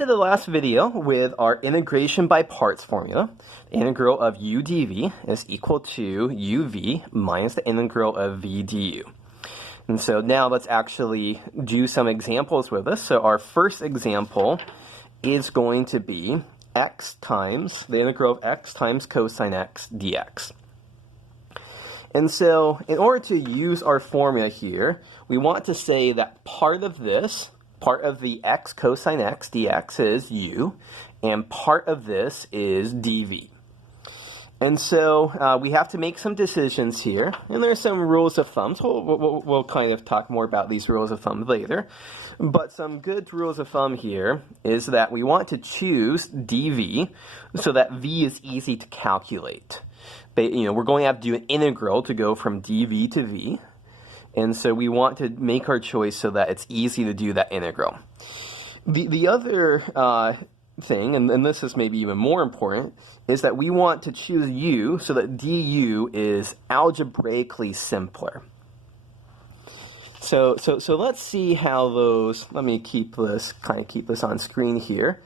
ended the last video with our integration by parts formula. The integral of u dv is equal to uv minus the integral of v du. And so now let's actually do some examples with this. So our first example is going to be x times the integral of x times cosine x dx. And so in order to use our formula here, we want to say that part of the x cosine x dx is u, and part of this is dv. And so we have to make some decisions here, and there are some rules of thumb. So we'll kind of talk more about these rules of thumb later. But some good rules of thumb here is that we want to choose dv so that v is easy to calculate. We're going to have to do an integral to go from dv to v. And so we want to make our choice so that it's easy to do that integral. The other thing, and this is maybe even more important, is that we want to choose u so that du is algebraically simpler. So let's see how those, let me keep this on screen here.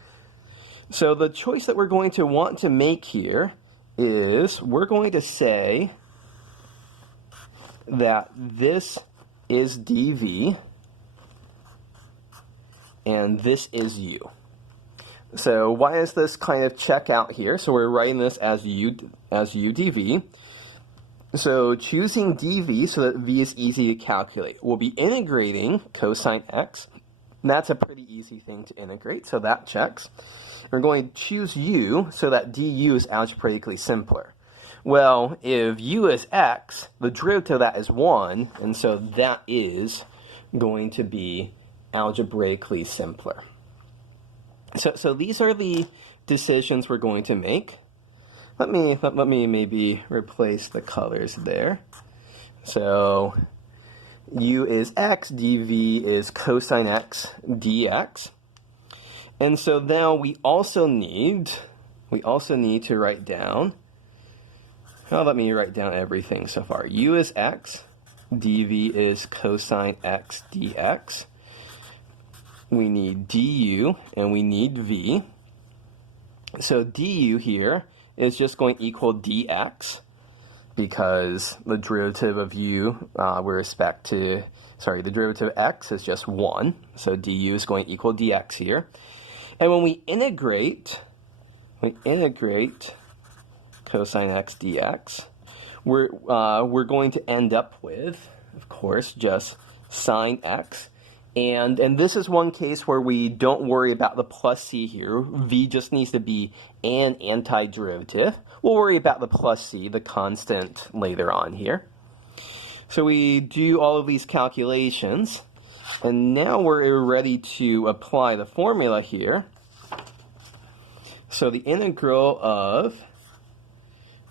So the choice that we're going to want to make here is we're going to say that this is dv and this is u. So why does this kind of check out here? So we're writing this as u dv. So choosing dv so that v is easy to calculate. We'll be integrating cosine x. And that's a pretty easy thing to integrate, so that checks. We're going to choose u so that du is algebraically simpler. Well, if u is x, the derivative of that is 1, and so that is going to be algebraically simpler. So these are the decisions we're going to make. Let me maybe replace the colors there. So u is x, dv is cosine x dx. And so now we also need to write down, let me write down everything so far. U is x, dv is cosine x dx. We need du and we need v. So du here is just going to equal dx because the derivative of u the derivative of x is just 1. So du is going to equal dx here. And when we integrate cosine x dx, we're going to end up with, of course, just sine x. And this is one case where we don't worry about the plus c here. V just needs to be an antiderivative. We'll worry about the plus c, the constant, later on here. So we do all of these calculations. And now we're ready to apply the formula here. So the integral of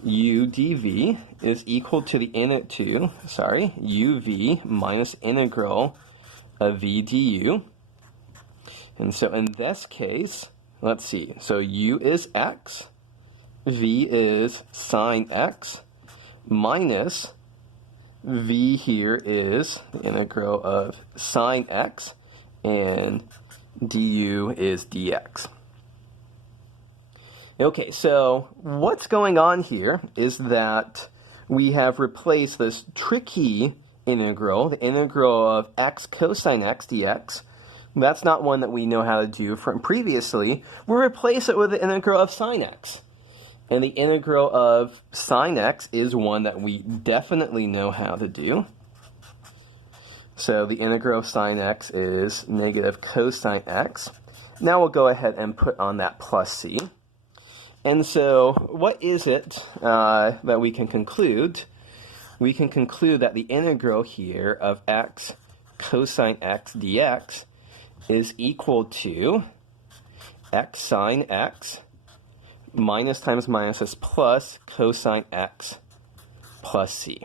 u dv is equal to uv minus integral of v du. And so in this case, let's see. So u is x, v is sine x, minus v here is the integral of sine x, and du is dx. Okay, so what's going on here is that we have replaced this tricky integral, the integral of x cosine x dx. That's not one that we know how to do from previously. We'll replace it with the integral of sine x. And the integral of sine x is one that we definitely know how to do. So the integral of sine x is negative cosine x. Now we'll go ahead and put on that plus c. And so what is it that we can conclude? We can conclude that the integral here of x cosine x dx is equal to x sine x minus times minus is plus cosine x plus c.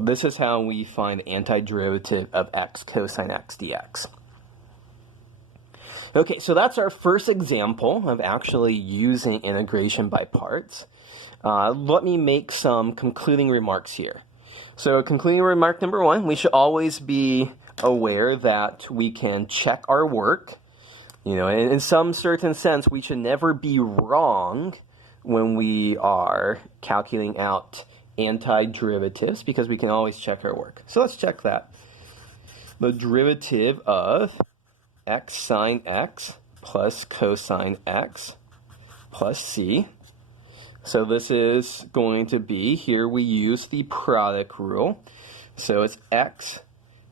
This is how we find the antiderivative of x cosine x dx. Okay, so that's our first example of actually using integration by parts. Let me make some concluding remarks here. So concluding remark number 1, we should always be aware that we can check our work You know, in some certain sense, we should never be wrong when we are calculating out antiderivatives, because we can always check our work. So let's check that. The derivative of x sine x plus cosine x plus c. So this is going to be, here we use the product rule. So it's x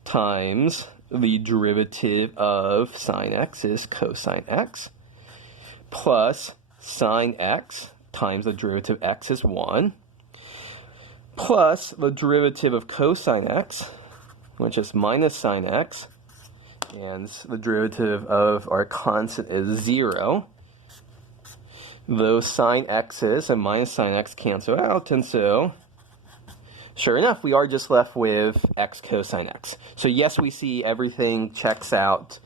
times the derivative of sine x is cosine x, plus sine x times the derivative of x is 1, plus the derivative of cosine x, which is minus sine x, and the derivative of our constant is 0. Those sine x's and minus sine x cancel out, and so sure enough, we are just left with x cosine x. So yes, we see everything checks out,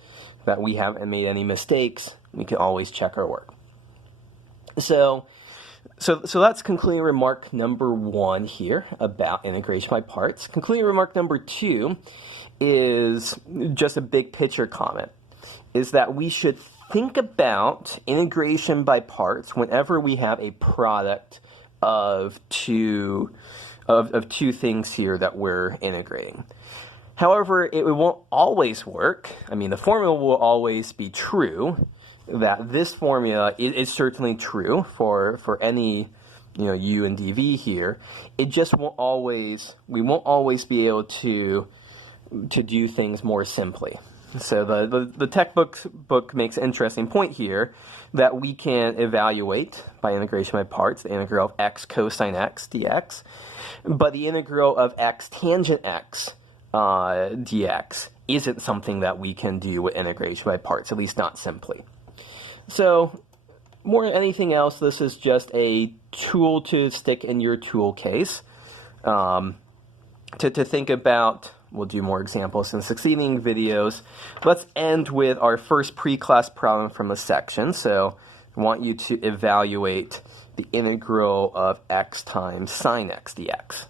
that we haven't made any mistakes. We can always check our work. So that's concluding remark number 1 here about integration by parts. Concluding remark number 2 is just a big picture comment, is that we should think about integration by parts whenever we have a product of two things here that we're integrating. However, it won't always work. I mean, the formula will always be true, that this formula is certainly true for any, u and dv here. It just won't always, we won't always be able to do things more simply. So the textbook makes an interesting point here, that we can evaluate by integration by parts the integral of x cosine x dx, but the integral of x tangent x dx isn't something that we can do with integration by parts, at least not simply. So more than anything else, this is just a tool to stick in your tool case, to think about. We'll do more examples in succeeding videos. Let's end with our first pre-class problem from a section. So I want you to evaluate the integral of x times sine x dx.